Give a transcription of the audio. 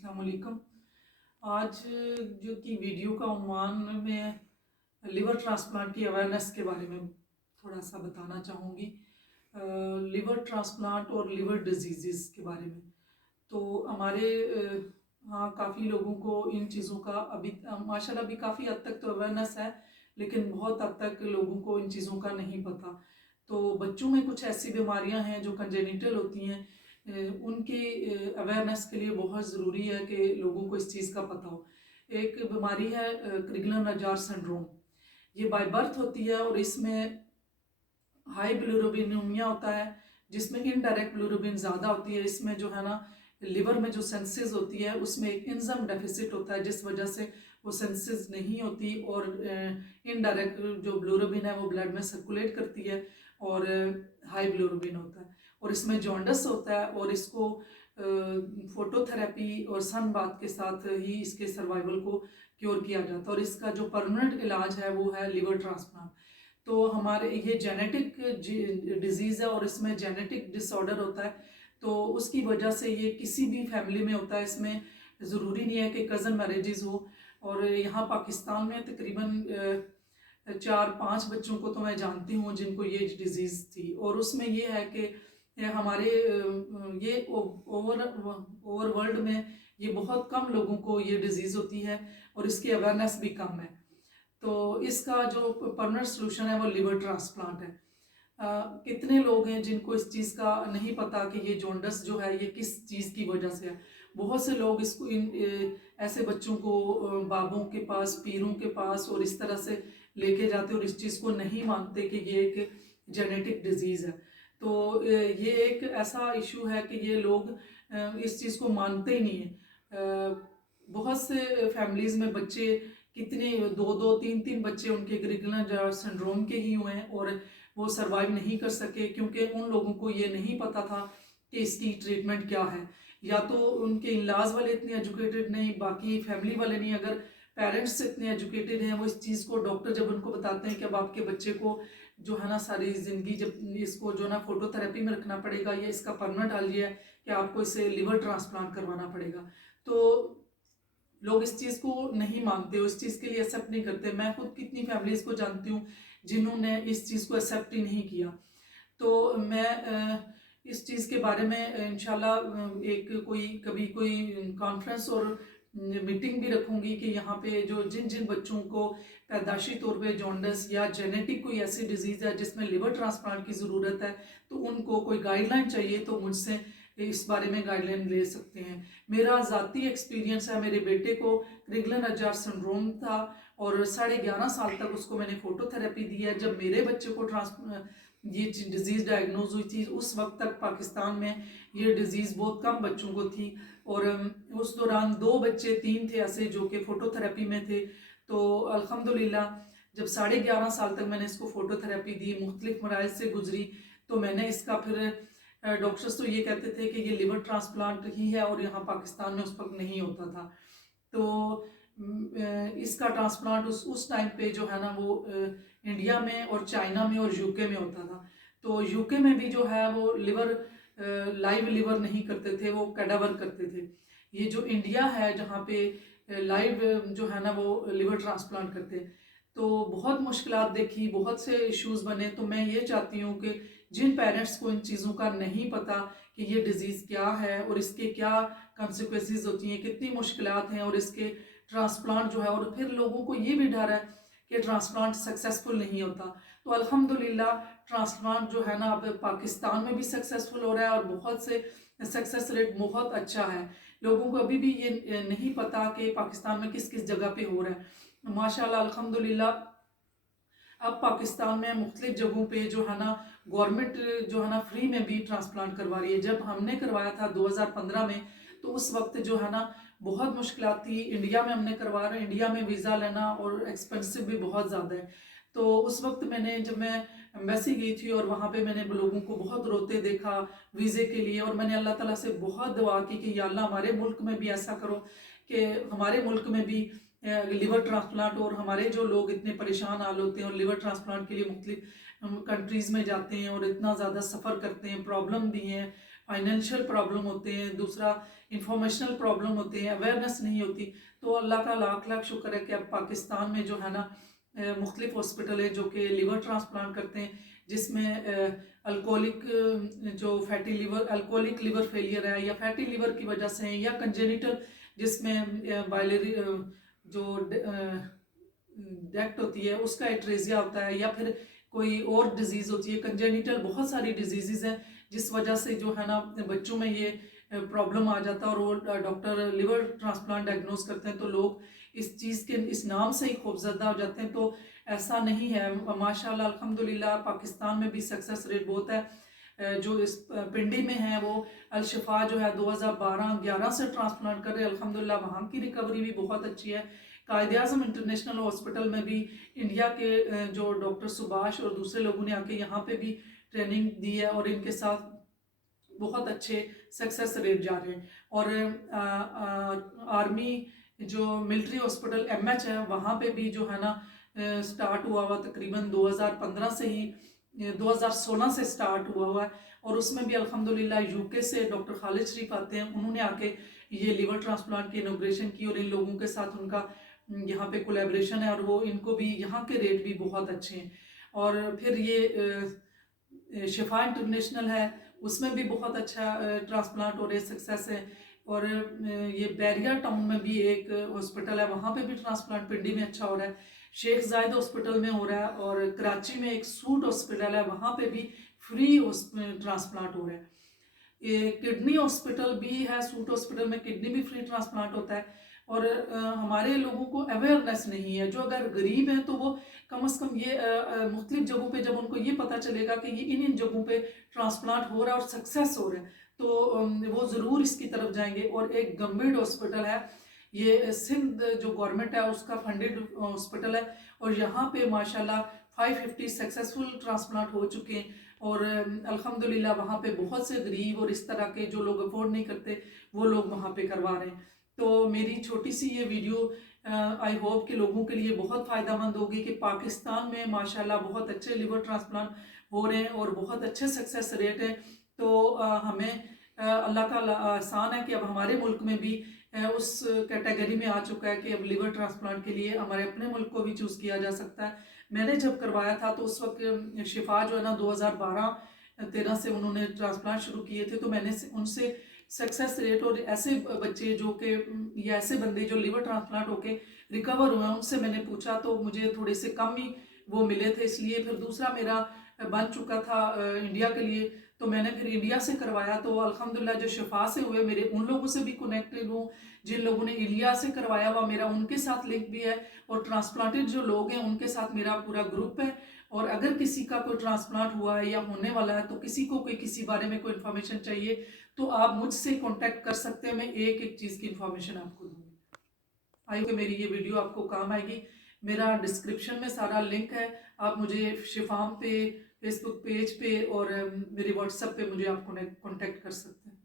अस्सलाम वालेकुम। आज जो की वीडियो का उन्वान मैं लिवर ट्रांसप्लांट की अवेयरनेस के बारे में थोड़ा सा बताना चाहूँगी। लिवर ट्रांसप्लांट और लिवर डिजीज़ के बारे में तो हमारे हाँ काफ़ी लोगों को इन चीज़ों का अभी माशाल्लाह अभी काफ़ी हद तक तो अवेयरनेस है, लेकिन बहुत हद तक लोगों को इन चीज़ों का नहीं पता। तो बच्चों में कुछ ऐसी बीमारियां हैं जो कंजेनिटल होती हैं, उनकी अवेयरनेस के लिए बहुत ज़रूरी है कि लोगों को इस चीज़ का पता हो। एक बीमारी है क्रिगलन नजार सिंड्रोम। ये बाय बर्थ होती है और इसमें हाई बिलिरुबिनेमिया होता है, जिसमें इनडायरेक्ट बिलिरुबिन ज़्यादा होती है। इसमें जो है ना लिवर में जो सेंसेस होती है उसमें एक एंजाइम डेफिसिट होता है, जिस वजह से वो सेंसेस नहीं होती और इनडायरेक्ट जो बिलिरुबिन है वो ब्लड में सर्कुलेट करती है और हाई बिलिरुबिन होता है। और इसमें जॉन्डिस होता है और इसको फोटोथेरेपी और सन बाथ के साथ ही इसके सर्वाइवल को क्योर किया जाता है। और इसका जो परमानेंट इलाज है वो है लिवर ट्रांसप्लांट। तो हमारे ये जेनेटिक डिजीज़ है और इसमें जेनेटिक डिसऑर्डर होता है, तो उसकी वजह से ये किसी भी फैमिली में होता है। इसमें ज़रूरी नहीं है कि कज़न मैरिजेस हो। और यहाँ पाकिस्तान में तकरीबन 4-5 बच्चों को तो मैं जानती हूँ जिनको ये डिजीज़ थी। और उसमें ये है कि हमारे ये ओवर ओवर वर्ल्ड में ये बहुत कम लोगों को ये डिजीज़ होती है और इसकी अवेयरनेस भी कम है। तो इसका जो परमानेंट सोल्यूशन है वो लिवर ट्रांसप्लांट है। कितने लोग हैं जिनको इस चीज़ का नहीं पता कि ये जॉन्डिस जो है ये किस चीज़ की वजह से है। बहुत से लोग इसको ऐसे बच्चों को बाबों के पास, पीरों के पास और इस तरह से लेके जाते और इस चीज़ को नहीं मानते कि ये एक जेनेटिक डिजीज़ है। तो ये एक ऐसा इशू है कि ये लोग इस चीज़ को मानते ही नहीं है। बहुत से फैमिलीज़ में बच्चे कितने 2-2, 3-3 बच्चे उनके क्रिगलन सिंड्रोम के ही हुए हैं और वो सरवाइव नहीं कर सके, क्योंकि उन लोगों को ये नहीं पता था कि इसकी ट्रीटमेंट क्या है। या तो उनके इलाज वाले इतने एजुकेटेड नहीं, बाकी फैमिली वाले नहीं। अगर पेरेंट्स इतने एजुकेटेड हैं, वो इस चीज़ को डॉक्टर जब उनको बताते हैं कि अब आपके बच्चे को जो है ना सारी ज़िंदगी जब इसको जो ना फोटोथेरेपी में रखना पड़ेगा या इसका परमानेंट हाल ये है कि आपको इसे लिवर ट्रांसप्लांट करवाना पड़ेगा, तो लोग इस चीज़ को नहीं मानते हो, इस चीज़ के लिए एक्सेप्ट नहीं करते। मैं खुद कितनी फैमिलीज़ को जानती हूँ जिन्होंने इस चीज़ को एक्सेप्ट ही नहीं किया। तो मैं इस चीज़ के बारे में इंशाल्लाह एक कोई कभी कोई कॉन्फ्रेंस और मीटिंग भी रखूँगी कि यहाँ पे जो जिन जिन बच्चों को पैदाशी तौर पे जॉन्डिस या जेनेटिक कोई ऐसी डिजीज़ है जिसमें लिवर ट्रांसप्लांट की ज़रूरत है, तो उनको कोई गाइडलाइन चाहिए तो मुझसे इस बारे में गाइडलाइन ले सकते हैं। मेरा ज़ाती एक्सपीरियंस है, मेरे बेटे को क्रिगलन नजार सिंड्रोम था और 11.5 साल तक उसको मैंने फोटोथेरेपी दी है। जब मेरे बच्चे को ये डिज़ीज़ डायग्नोज हुई थी, उस वक्त तक पाकिस्तान में ये डिज़ीज़ बहुत कम बच्चों को थी और उस दौरान 2 बच्चे 3 थे ऐसे जो कि फ़ोटोथेरेपी में थे। तो अल्हम्दुलिल्लाह जब 11.5 साल तक मैंने इसको फ़ोटोथेरेपी दी, मुख्तलिफ मराइल से गुजरी, तो मैंने इसका फिर डॉक्टर्स तो ये कहते थे कि ये लिवर ट्रांसप्लांट ही है और यहाँ पाकिस्तान में उस वक्त नहीं होता था। तो इसका ट्रांसप्लांट उस टाइम पे जो है ना वो इंडिया में और चाइना में और यूके में होता था। तो यूके में भी जो है वो लिवर लाइव लिवर नहीं करते थे, वो कैडावर करते थे। ये जो इंडिया है जहाँ पे लाइव जो है ना वो लिवर ट्रांसप्लांट करते, तो बहुत मुश्किलात देखी, बहुत से इश्यूज बने। तो मैं ये चाहती हूँ कि जिन पेरेंट्स को इन चीज़ों का नहीं पता कि ये डिज़ीज़ क्या है और इसके क्या कॉन्सिक्वेंसेस होती हैं, कितनी मुश्किलात हैं और इसके ट्रांसप्लांट जो है, और फिर लोगों को ये भी डर है कि ट्रांसप्लांट सक्सेसफुल नहीं होता। तो अल्हम्दुलिल्लाह ट्रांसप्लांट जो है ना अब पाकिस्तान में भी सक्सेसफुल हो रहा है और बहुत से सक्सेस रेट बहुत अच्छा है। लोगों को अभी भी ये नहीं पता कि पाकिस्तान में किस किस जगह पे हो रहा है। माशाल्लाह अल्हम्दुलिल्लाह अब पाकिस्तान में मुख्तलिफ जगहों पे जो है ना गवर्नमेंट जो है ना फ्री में भी ट्रांसप्लांट करवा रही है। जब हमने करवाया था 2015 में, तो उस वक्त जो है ना बहुत मुश्किलात थी। इंडिया में हमने करवा रहे हैं, इंडिया में वीज़ा लेना और एक्सपेंसिव भी बहुत ज़्यादा है। तो उस वक्त जब मैं एम्बेसी गई थी और वहाँ पे मैंने लोगों को बहुत रोते देखा वीज़े के लिए, और मैंने अल्लाह ताला से बहुत दुआ की कि या अल्लाह हमारे मुल्क में भी ऐसा करो कि हमारे मुल्क में भी लिवर ट्रांसप्लांट, और हमारे जो लोग इतने परेशान हाल होते हैं और लिवर ट्रांसप्लांट के लिए मुख्तलिफ कंट्रीज़ में जाते हैं और इतना ज़्यादा सफ़र करते हैं, प्रॉब्लम भी हैं, फाइनेंशियल प्रॉब्लम होते हैं, दूसरा इंफॉर्मेशनल प्रॉब्लम होते हैं, अवेयरनेस नहीं होती। तो अल्लाह का लाख लाख शुक्र है कि अब पाकिस्तान में जो है ना मुख्तलिफ हॉस्पिटल है जो कि लिवर ट्रांसप्लांट करते हैं, जिसमें अल्कोहलिक जो fatty liver, alcoholic liver failure है या फैटी लिवर की वजह से है, या कंजेनिटल जिसमें बाइलरी जो डेक्ट होती है उसका एट्रेजिया होता है, या फिर कोई और डिजीज़ होती है कंजेनिटल। बहुत सारी डिजीज़ हैं जिस वजह से जो है ना बच्चों में ये प्रॉब्लम आ जाता है, और वो डॉक्टर लिवर ट्रांसप्लांट डायग्नोज करते हैं तो लोग इस चीज़ के इस नाम से ही खौफजदा हो जाते हैं। तो ऐसा नहीं है, माशाल्लाह अल्हम्दुलिल्लाह पाकिस्तान में भी सक्सेस रेट बहुत है। जो इस पिंडी में है वो अल-शिफा जो है 2012-11 से ट्रांसप्लांट कर रहे हैं, अल्हम्दुलिल्लाह वहाँ की रिकवरी भी बहुत अच्छी है। कायद-ए-आज़म इंटरनेशनल हॉस्पिटल में भी इंडिया के जो डॉक्टर सुभाष और दूसरे लोगों ने आके यहाँ पे भी ट्रेनिंग दी है, और इनके साथ बहुत अच्छे सक्सेस रेट जा रहे हैं। और आर्मी जो मिलिट्री हॉस्पिटल एमएच है वहाँ पे भी जो है ना स्टार्ट हुआ तकरीबन 2015 से ही, 2016 से स्टार्ट हुआ है, और उसमें भी अल्हम्दुलिल्लाह यूके से डॉक्टर खालिद शरीफ आते हैं, उन्होंने आके ये लिवर ट्रांसप्लांट की इनॉग्रेशन की, और इन लोगों के साथ उनका यहाँ पे कोलैबोरेशन है, और वो इनको भी यहाँ के रेट भी बहुत अच्छे हैं। और फिर ये शिफा इंटरनेशनल है, उसमें भी बहुत अच्छा ट्रांसप्लांट हो रहे सक्सेस है। और ये बैरिया टाउन में भी एक हॉस्पिटल है, वहाँ पे भी ट्रांसप्लांट पिंडी में अच्छा हो रहा है। शेख जायद हॉस्पिटल में हो रहा है, और कराची में एक सूट हॉस्पिटल है वहाँ पे भी फ्री ट्रांसप्लांट हो रहा है। ये किडनी हॉस्पिटल भी है, सूट हॉस्पिटल में किडनी भी फ्री ट्रांसप्लांट होता है। और हमारे लोगों को अवेयरनेस नहीं है, जो अगर गरीब हैं तो वो कम से कम ये मुख्तलिफ जगहों पे जब उनको ये पता चलेगा कि ये इन जगहों पे ट्रांसप्लांट हो रहा है और सक्सेस हो रहा है, तो वो ज़रूर इसकी तरफ जाएंगे। और एक गंभीर हॉस्पिटल है, ये सिंध जो गवर्नमेंट है उसका फंडेड हॉस्पिटल है, और यहाँ पे माशाल्लाह 550 सक्सेसफुल ट्रांसप्लांट हो चुके हैं। और अल्हम्दुलिल्लाह वहाँ पे बहुत से गरीब और इस तरह के जो लोग अफोर्ड नहीं करते वो लोग वहाँ पे करवा रहे हैं। तो मेरी छोटी सी ये वीडियो आई होप कि लोगों के लिए बहुत फ़ायदेमंद होगी कि पाकिस्तान में माशाल्लाह बहुत अच्छे लिवर ट्रांसप्लांट हो रहे हैं और बहुत अच्छे सक्सेस रेट है। तो हमें अल्लाह का एहसान है कि अब हमारे मुल्क में भी उस कैटेगरी में आ चुका है कि अब लिवर ट्रांसप्लांट के लिए हमारे अपने मुल्क को भी चूज़ किया जा सकता है। मैंने जब करवाया था तो उस वक्त शिफा जो है ना 2012-13 से उन्होंने ट्रांसप्लांट शुरू किए थे, तो मैंने उनसे सक्सेस रेट और ऐसे बच्चे जो कि या ऐसे बंदे जो लिवर ट्रांसप्लांट होके रिकवर हुए हैं उनसे मैंने पूछा तो मुझे थोड़े से कम ही वो मिले थे। इसलिए फिर दूसरा मेरा बन चुका था इंडिया के लिए, तो मैंने फिर इंडिया से करवाया। तो अल्हम्दुलिल्लाह जो शिफा से हुए मेरे उन लोगों से भी कनेक्टेड हूँ जिन लोगों ने इंडिया से करवाया हुआ, मेरा उनके साथ लिंक भी है, और ट्रांसप्लांटेड जो लोग हैं उनके साथ मेरा पूरा ग्रुप है। और अगर किसी का कोई ट्रांसप्लांट हुआ है या होने वाला है तो किसी को कोई किसी बारे में कोई इन्फॉर्मेशन चाहिए तो आप मुझसे कांटेक्ट कर सकते हैं, मैं एक एक चीज़ की इन्फॉर्मेशन आपको दूंगी। आई कि मेरी ये वीडियो आपको काम आएगी। मेरा डिस्क्रिप्शन में सारा लिंक है, आप मुझे शिफाम पे, फेसबुक पेज पे और मेरे व्हाट्सएप पे मुझे आप कॉन्टेक्ट कर सकते हैं।